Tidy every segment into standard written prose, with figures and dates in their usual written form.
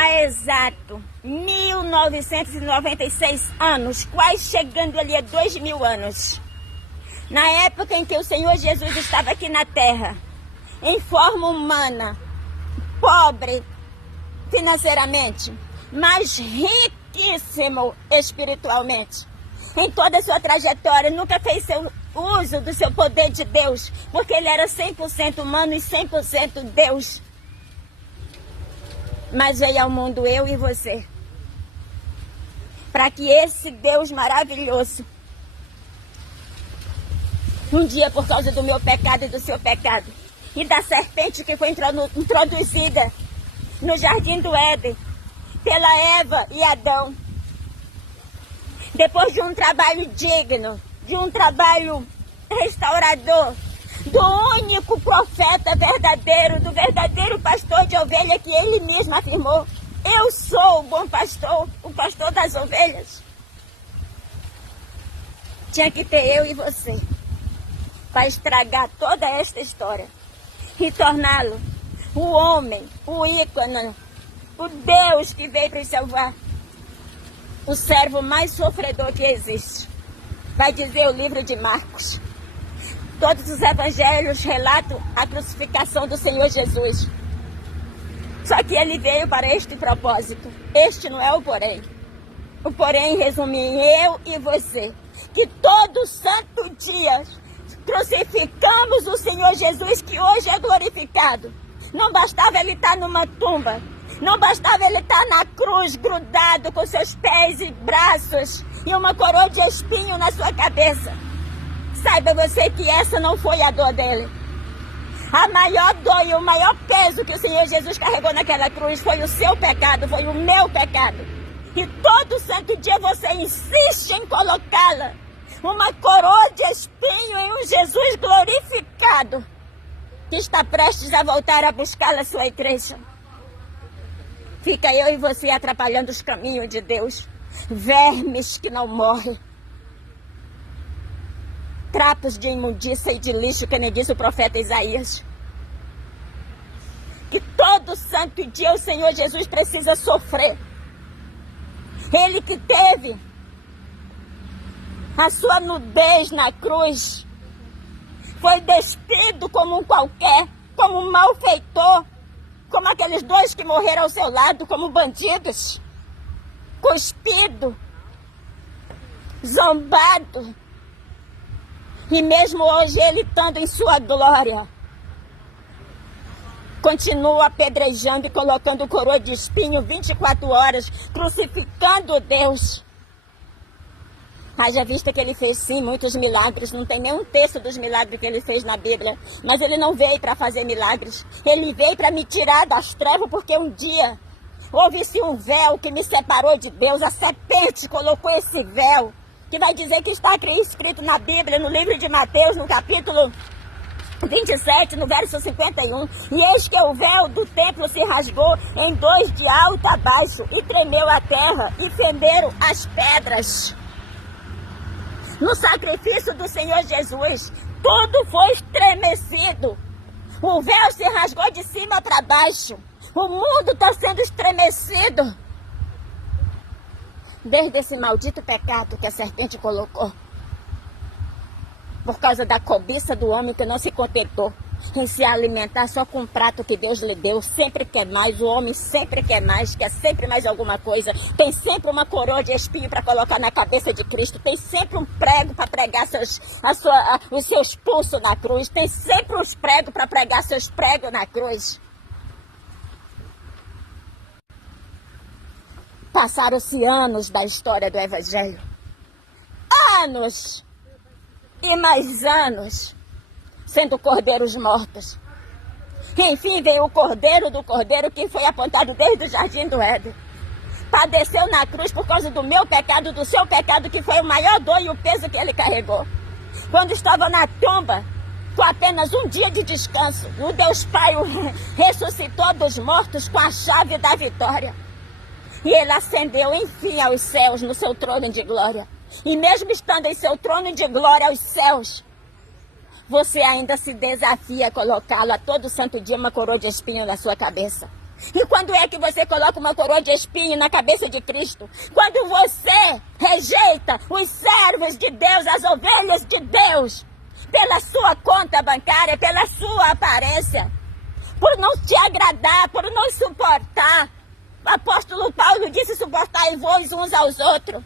há exato 1996 anos, quase chegando ali a 2000 anos. Na época em que o Senhor Jesus estava aqui na terra, em forma humana, pobre financeiramente, mas riquíssimo espiritualmente. Em toda a sua trajetória, nunca fez seu uso do seu poder de Deus, porque ele era 100% humano e 100% Deus. Mas veio ao mundo eu e você, para que esse Deus maravilhoso, um dia por causa do meu pecado e do seu pecado, e da serpente que foi introduzida no Jardim do Éden, pela Eva e Adão, depois de um trabalho digno, de um trabalho restaurador, do único profeta verdadeiro, do verdadeiro pastor de ovelha que ele mesmo afirmou: eu sou o bom pastor, o pastor das ovelhas. Tinha que ter eu e você para estragar toda esta história e torná-lo o homem, o ícone, o Deus que veio para salvar, o servo mais sofredor que existe. Vai dizer o livro de Marcos. Todos os evangelhos relatam a crucificação do Senhor Jesus. Só que ele veio para este propósito. Este não é o porém. O porém resume em eu e você, que todo santo dia crucificamos o Senhor Jesus, que hoje é glorificado. Não bastava ele estar numa tumba, não bastava ele estar na cruz grudado com seus pés e braços e uma coroa de espinho na sua cabeça. Saiba você que essa não foi a dor dele. A maior dor e o maior peso que o Senhor Jesus carregou naquela cruz foi o seu pecado, foi o meu pecado. E todo santo dia você insiste em colocá-la, uma coroa de espinho em um Jesus glorificado, que está prestes a voltar a buscá-la, sua igreja. Fica eu e você atrapalhando os caminhos de Deus. Vermes que não morrem. Trapos de imundícia e de lixo, que nem disse o profeta Isaías. Que todo santo dia o Senhor Jesus precisa sofrer. Ele que teve a sua nudez na cruz, foi despido como um qualquer, como um malfeitor, como aqueles dois que morreram ao seu lado, como bandidos, cuspido, zombado. E mesmo hoje ele estando em sua glória, continua apedrejando e colocando coroa de espinho 24 horas, crucificando Deus. Haja vista que ele fez sim muitos milagres, não tem nenhum texto dos milagres que ele fez na Bíblia, mas ele não veio para fazer milagres, ele veio para me tirar das trevas, porque um dia houve-se um véu que me separou de Deus, a serpente colocou esse véu, que vai dizer que está escrito na Bíblia, no livro de Mateus, no capítulo 27, no verso 51. E eis que o véu do templo se rasgou em dois de alto a baixo, e tremeu a terra, e fenderam as pedras. No sacrifício do Senhor Jesus, tudo foi estremecido. O véu se rasgou de cima para baixo. O mundo está sendo estremecido desde esse maldito pecado que a serpente colocou, por causa da cobiça do homem que não se contentou em se alimentar só com o prato que Deus lhe deu. Sempre quer mais, o homem sempre quer sempre mais alguma coisa. Tem sempre uma coroa de espinho para colocar na cabeça de Cristo, tem sempre um prego para pregar os seus pulsos na cruz, tem sempre uns pregos para pregar seus pregos na cruz. Passaram-se anos da história do Evangelho. Anos! E mais anos sendo cordeiros mortos. Enfim, veio o cordeiro do cordeiro que foi apontado desde o Jardim do Éden. Padeceu na cruz por causa do meu pecado, do seu pecado, que foi o maior dor e o peso que ele carregou. Quando estava na tumba, com apenas um dia de descanso, o Deus Pai o ressuscitou dos mortos com a chave da vitória. E ele ascendeu, enfim, aos céus, no seu trono de glória. E mesmo estando em seu trono de glória aos céus, você ainda se desafia a colocá-lo a todo santo dia uma coroa de espinho na sua cabeça. E quando é que você coloca uma coroa de espinho na cabeça de Cristo? Quando você rejeita os servos de Deus, as ovelhas de Deus, pela sua conta bancária, pela sua aparência, por não te agradar, por não suportar. O apóstolo Paulo disse: suportai-vos uns aos outros.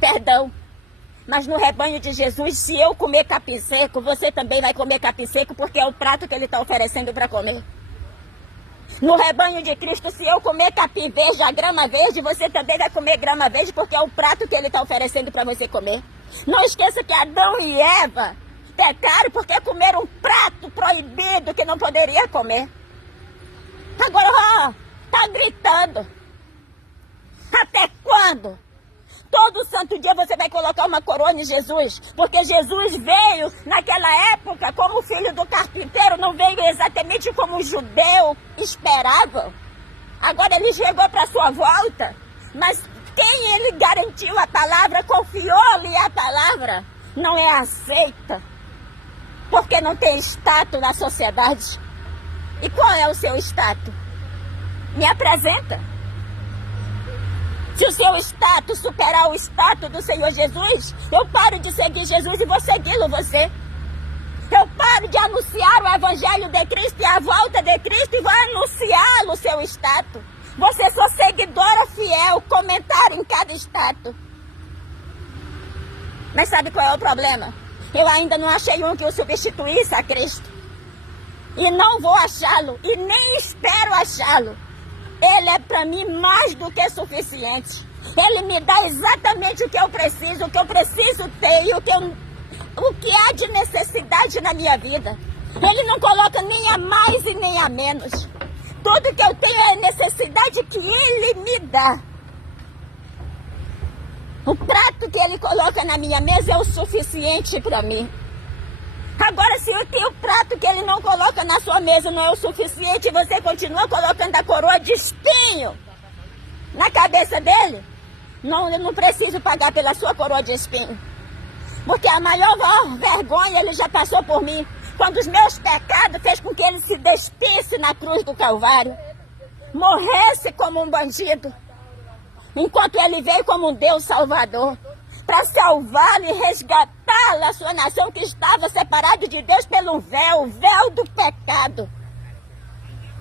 Perdão. Mas no rebanho de Jesus, se eu comer capim seco, você também vai comer capim seco, porque é o prato que ele está oferecendo para comer. No rebanho de Cristo, se eu comer capim verde, a grama verde, você também vai comer grama verde, porque é o prato que ele está oferecendo para você comer. Não esqueça que Adão e Eva pecaram porque comeram um prato proibido que não poderia comer. Agora, ó, tá gritando. Até quando? Todo santo dia você vai colocar uma coroa em Jesus, porque Jesus veio naquela época como filho do carpinteiro, não veio exatamente como o judeu esperava. Agora ele chegou para sua volta, mas quem ele garantiu a palavra, confiou-lhe a palavra, não é aceita, porque não tem status na sociedade. E qual é o seu status? Me apresenta. Se o seu status superar o status do Senhor Jesus, eu paro de seguir Jesus e vou segui-lo você. Eu paro de anunciar o Evangelho de Cristo e a volta de Cristo e vou anunciá-lo, o seu status. Você sou seguidora fiel, comentário em cada status. Mas sabe qual é o problema? Eu ainda não achei um que o substituísse a Cristo. E não vou achá-lo, e nem espero achá-lo. Ele é para mim mais do que suficiente. Ele me dá exatamente o que eu preciso ter e o que há de necessidade na minha vida. Ele não coloca nem a mais e nem a menos. Tudo que eu tenho é a necessidade que Ele me dá. O prato que Ele coloca na minha mesa é o suficiente para mim. Agora, se o prato que ele não coloca na sua mesa não é o suficiente, você continua colocando a coroa de espinho na cabeça dele, não, eu não preciso pagar pela sua coroa de espinho. Porque a maior vergonha ele já passou por mim, quando os meus pecados fez com que ele se despisse na cruz do Calvário, morresse como um bandido, enquanto ele veio como um Deus Salvador, para salvá-lo e resgatá-lo, a sua nação que estava separada de Deus pelo véu, o véu do pecado.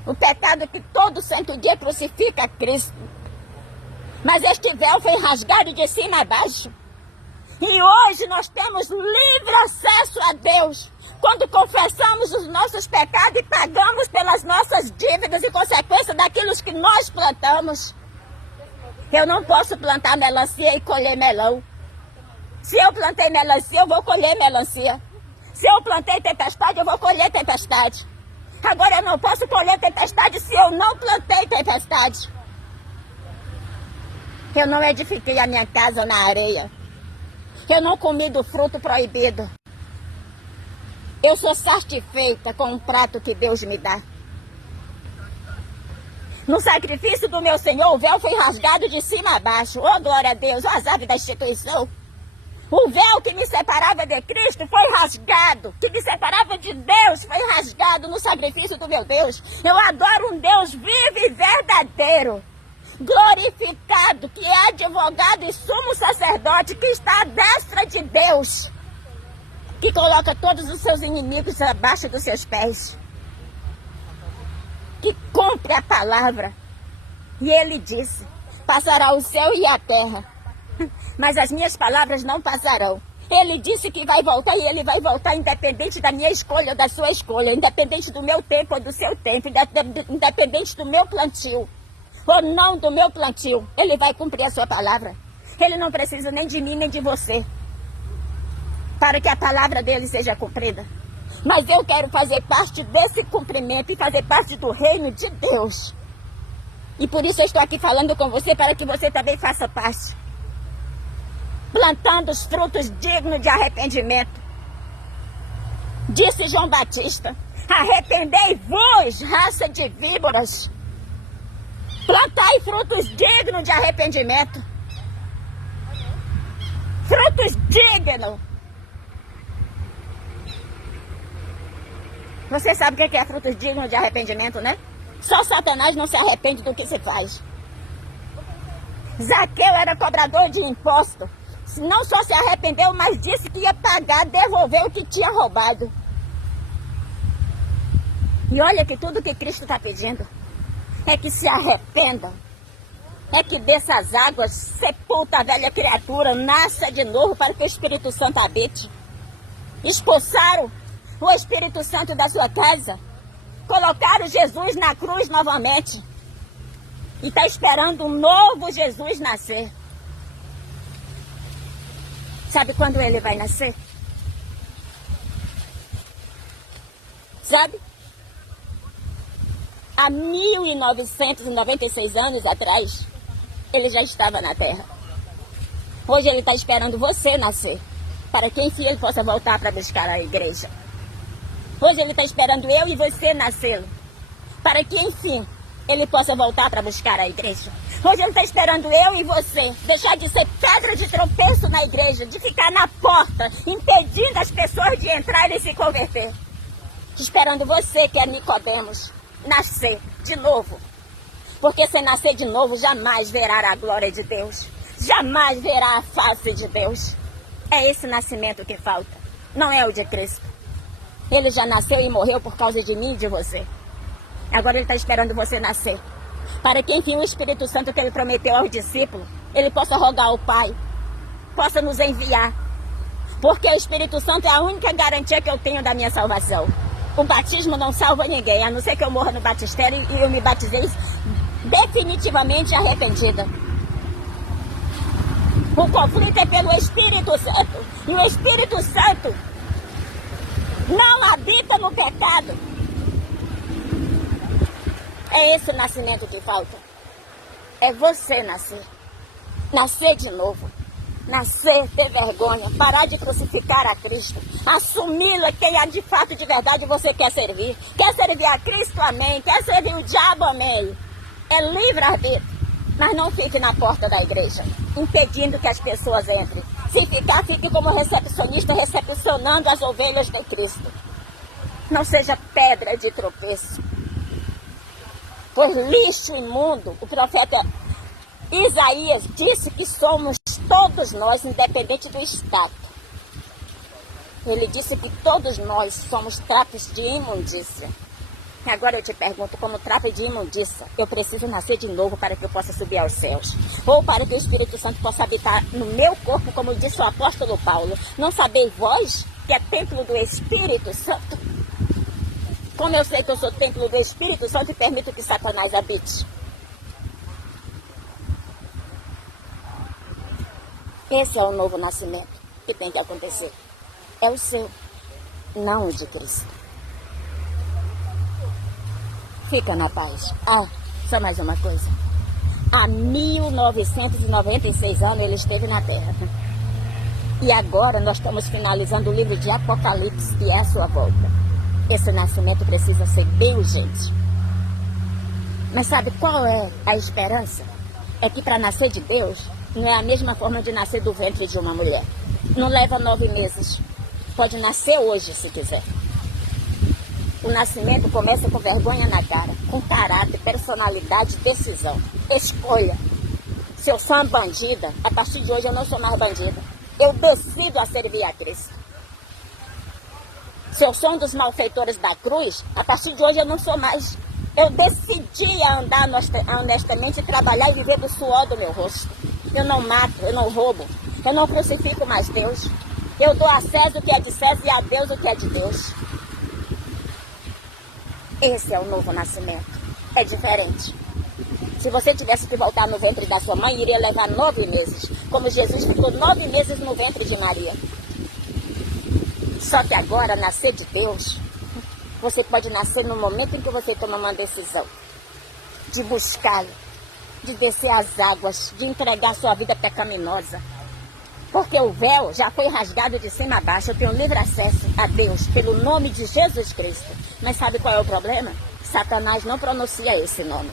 O pecado que todo santo dia crucifica Cristo. Mas este véu foi rasgado de cima a baixo. E hoje nós temos livre acesso a Deus, quando confessamos os nossos pecados e pagamos pelas nossas dívidas e consequências daquilo que nós plantamos. Eu não posso plantar melancia e colher melão. Se eu plantei melancia, eu vou colher melancia. Se eu plantei tempestade, eu vou colher tempestade. Agora eu não posso colher tempestade se eu não plantei tempestade. Eu não edifiquei a minha casa na areia. Eu não comi do fruto proibido. Eu sou satisfeita com o prato que Deus me dá. No sacrifício do meu Senhor, o véu foi rasgado de cima a baixo. Oh, glória a Deus, oh, as aves da instituição. O véu que me separava de Cristo foi rasgado. Que me separava de Deus foi rasgado no sacrifício do meu Deus. Eu adoro um Deus vivo e verdadeiro, glorificado, que é advogado e sumo sacerdote, que está à destra de Deus, que coloca todos os seus inimigos abaixo dos seus pés, que cumpre a palavra. E ele disse: passará o céu e a terra, mas as minhas palavras não passarão. Ele disse que vai voltar e ele vai voltar independente da minha escolha ou da sua escolha, independente do meu tempo ou do seu tempo, independente do meu plantio ou não do meu plantio. Ele vai cumprir a sua palavra. Ele não precisa nem de mim nem de você para que a palavra dele seja cumprida. Mas eu quero fazer parte desse cumprimento e fazer parte do reino de Deus. E por isso eu estou aqui falando com você, para que você também faça parte, plantando os frutos dignos de arrependimento. Disse João Batista: arrependei-vos, raça de víboras. Plantai frutos dignos de arrependimento. Frutos dignos. Você sabe o que é frutos dignos de arrependimento, né? Só Satanás não se arrepende do que se faz. Zaqueu era cobrador de imposto. Não só se arrependeu, mas disse que ia pagar, devolver o que tinha roubado. E olha que tudo que Cristo está pedindo é que se arrependam. É que desça as águas, sepulta a velha criatura, nasça de novo para que o Espírito Santo habite. Expulsaram o Espírito Santo da sua casa. Colocaram Jesus na cruz novamente. E está esperando um novo Jesus nascer. Sabe quando ele vai nascer? Sabe? Há 1996 anos atrás, ele já estava na Terra. Hoje ele está esperando você nascer, para que enfim ele possa voltar para buscar a igreja. Hoje ele está esperando eu e você nascê-lo, para que enfim ele possa voltar para buscar a igreja. Hoje ele está esperando eu e você deixar de ser pedra de tropeço na igreja, de ficar na porta, impedindo as pessoas de entrar e se converter. Esperando você, que é Nicodemos, nascer de novo. Porque se nascer de novo, jamais verá a glória de Deus. Jamais verá a face de Deus. É esse nascimento que falta. Não é o de Cristo. Ele já nasceu e morreu por causa de mim e de você. Agora ele está esperando você nascer. Para que, enfim, o Espírito Santo que ele prometeu aos discípulos, ele possa rogar ao Pai, possa nos enviar. Porque o Espírito Santo é a única garantia que eu tenho da minha salvação. O batismo não salva ninguém, a não ser que eu morra no batistério e eu me batizei definitivamente arrependida. O conflito é pelo Espírito Santo. E o Espírito Santo não habita no pecado. É esse nascimento que falta. É você nascer. Nascer de novo. Nascer, ter vergonha, parar de crucificar a Cristo, assumi-lo a quem de fato, de verdade, você quer servir. Quer servir a Cristo, amém. Quer servir o diabo, amém. É livre-arbítrio, mas não fique na porta da igreja, impedindo que as pessoas entrem. Se ficar, fique como recepcionista, recepcionando as ovelhas de Cristo. Não seja pedra de tropeço. Pois lixo imundo, o profeta Isaías disse que somos todos nós, independente do estado. Ele disse que todos nós somos trapos de imundícia. E agora eu te pergunto, como trapo de imundícia, eu preciso nascer de novo para que eu possa subir aos céus? Ou para que o Espírito Santo possa habitar no meu corpo, como disse o apóstolo Paulo? Não sabeis vós que é templo do Espírito Santo? Como eu sei que eu sou templo do Espírito Santo e permito que Satanás habite? Esse é o novo nascimento que tem que acontecer. É o seu, não o de Cristo. Fica na paz. Só mais uma coisa. Há 1996 anos ele esteve na Terra. E agora nós estamos finalizando o livro de Apocalipse, que é a sua volta. Esse nascimento precisa ser bem urgente. Mas sabe qual é a esperança? É que para nascer de Deus, não é a mesma forma de nascer do ventre de uma mulher. Não leva 9 meses. Pode nascer hoje, se quiser. O nascimento começa com vergonha na cara, com caráter, personalidade, decisão, escolha. Se eu sou uma bandida, a partir de hoje eu não sou mais bandida. Eu decido a servir a Cristo. Se eu sou um dos malfeitores da cruz, a partir de hoje eu não sou mais. Eu decidi a andar honestamente, trabalhar e viver do suor do meu rosto. Eu não mato, eu não roubo, eu não crucifico mais Deus. Eu dou a César o que é de César e a Deus o que é de Deus. Esse é o novo nascimento. É diferente. Se você tivesse que voltar no ventre da sua mãe, iria levar 9 meses. Como Jesus ficou 9 meses no ventre de Maria. Só que agora, nascer de Deus, você pode nascer no momento em que você toma uma decisão. De buscá-lo. De descer as águas. De entregar sua vida pecaminosa. Porque o véu já foi rasgado de cima a baixo. Eu tenho livre acesso a Deus pelo nome de Jesus Cristo. Mas sabe qual é o problema? Satanás não pronuncia esse nome.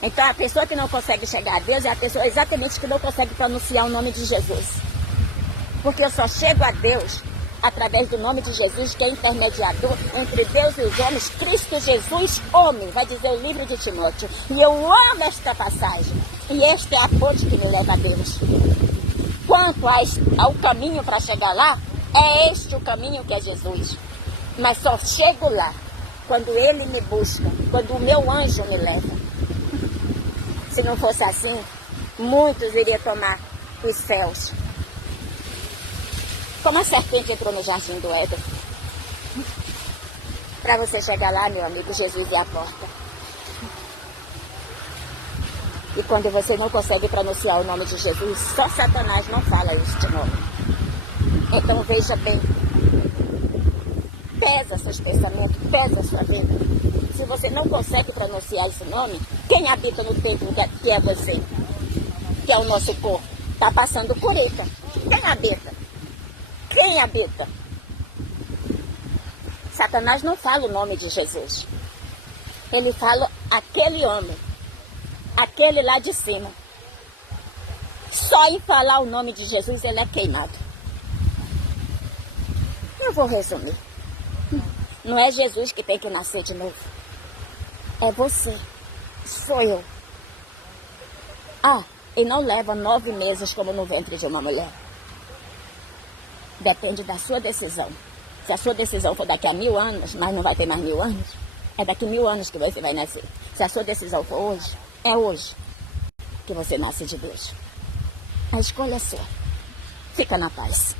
Então a pessoa que não consegue chegar a Deus é a pessoa exatamente que não consegue pronunciar o nome de Jesus. Porque eu só chego a Deus através do nome de Jesus, que é intermediador entre Deus e os homens, Cristo Jesus, homem, vai dizer o livro de Timóteo. E eu amo esta passagem. E este é a ponte que me leva a Deus. Quanto ao caminho para chegar lá, é este o caminho que é Jesus. Mas só chego lá quando Ele me busca, quando o meu anjo me leva. Se não fosse assim, muitos iriam tomar os céus. Como a serpente entrou no jardim do Éden. Para você chegar lá, meu amigo, Jesus é a porta. E quando você não consegue pronunciar o nome de Jesus, só Satanás não fala este nome. Então veja bem, pesa seus pensamentos, pesa sua vida. Se você não consegue pronunciar esse nome, quem habita no templo que é você, que é o nosso corpo, está passando por ele. Quem habita? Quem habita? Satanás não fala o nome de Jesus. Ele fala aquele homem, aquele lá de cima. Só em falar o nome de Jesus ele é queimado. Eu vou resumir. Não é Jesus que tem que nascer de novo. É você. Sou eu. E não leva 9 meses como no ventre de uma mulher. Depende da sua decisão. Se a sua decisão for daqui a 1000 anos, mas não vai ter mais 1000 anos, é daqui 1000 anos que você vai nascer. Se a sua decisão for hoje, é hoje que você nasce de Deus. A escolha é sua. Fica na paz.